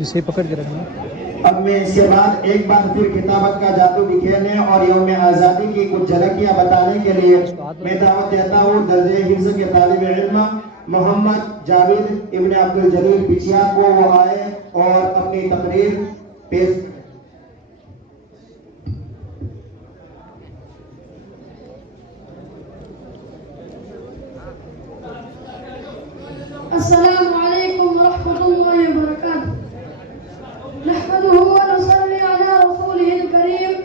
اسے پکڑ کے رکھنا. اب میں اس کے بعد ایک بار پھر کتابت کا جادو بکھیرنے اور یوم آزادی کی کچھ جھلکیاں بتانے کے لیے میں دعوت دیتا ہوں درجہ حفظ کے طالب علم محمد جاوید ابن عبدالجلیل پچیا کو وہ آئے اور اپنی تقریر پیش. السلام علیکم ورحمۃ اللہ وبرکاتہ. نحمده ونصلي على رسوله الكريم.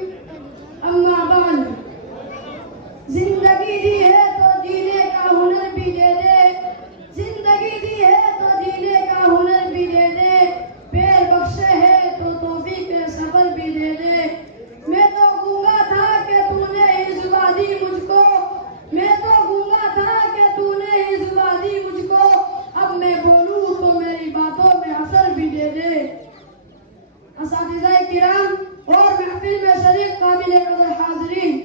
اما بعد. زندگی دی ہے تو جینے کا ہنر بھی دے دے. زندگی دی ہے تو جینے کا ہنر بھی دے دے. پیر بخشے ہے تو توفیق صبر بھی دے دے. میں تو گونگا تھا کہ تو نے ہی زبان دی مجھ کو. میں تو گونگا تھا کہ تو نے ہی زبان دی مجھ کو. اب میں بولوں تو میری باتوں میں اثر بھی دے دے. اساتذہ کرام اور محفل میں شریک قابل قدر حاضرین،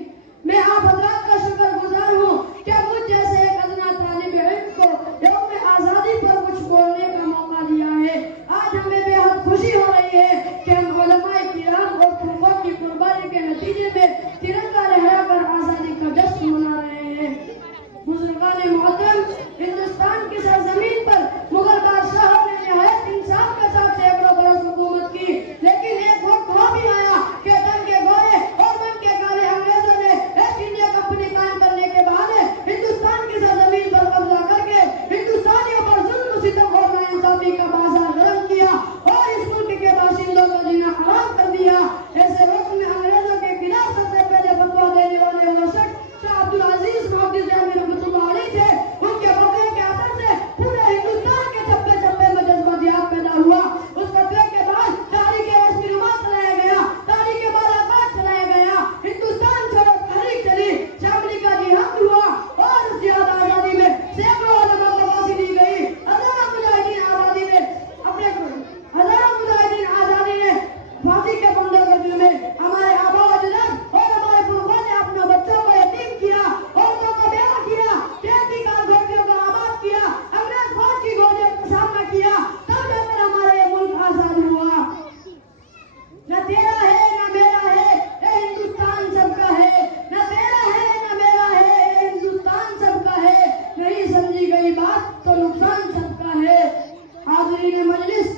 میں آپ حضرات کا شکر گزار ہوں کہ مجھ جیسے ایک ادنا طالب علم کو یوم آزادی پر کچھ بولنے کا موقع دیا ہے. آج ہمیں بے حد خوشی ہو رہی ہے کہ ہم علماء کرام اور طلباء کی قربانی کے نتیجے میں ترنگا لہرا کر آزادی کا جشن منا رہے ہیں. بزرگان محترم، ہندوستان کی سرزمین پر مغل بادشاہوں نے نہایت انصاف کے ساتھ سینکڑوں برس حکومت کی، لیکن ایک وقت وہ بھی آیا کہ دن کے گورے اور من کے کالے انگریزوں نے ایسٹ انڈیا کمپنی قائم کرنے کے بعد ہندوستان کی سرزمین پر قبضہ کر کے ہندوستانیوں پر ظلم و ستم اور ناانصافی کا بازار گرم کیا اور اس ملک کے باشندوں کا جینا حرام کر دیا. ایسے وقت میں انگریزوں کے خلاف سب سے پہلے فتویٰ دینے والے وہ شخص شاہ عبدالعزیز محدث جامع رحمۃ اللہ علیہ تھے. ان کے فتوے کے اثر سے پورے ہندوستان کے چپے چپے میں جذباتیات پیدا ہوا. اس فتوے کے بعد تاریخ رسمی نماز چلایا گیا، تاریخ بالاکات چلایا گیا، ہندوستان چھوڑو تحریک چلی، شاملی کا جہاد ہوا اور اس جہاد آزادی میں سینکڑوں علماء کو پھانسی دی گئی. ہزاروں مجاہدین آزادی نے پھانسی کے بندے کے دل میں ہمارے آبا و اجداد اور ہمارے بزرگوں نے اپنا بچوں کو یتیم کیا، عورتوں کو بیوہ کیا، ٹینٹی کار گھوڑیوں کو آباد کیا، انگریز فوج کی گولیوں کا سامنا کیا، تب جا کر ہمارا یہ ملک آزاد ہوا. نہ تیرا ہے نہ میرا ہے، اے ہندوستان سب کا ہے. نہ تیرا ہے نہ میرا ہے، اے ہندوستان سب کا ہے. نہیں سمجھی گئی بات تو نقصان سب کا ہے. حاضرین مجلس،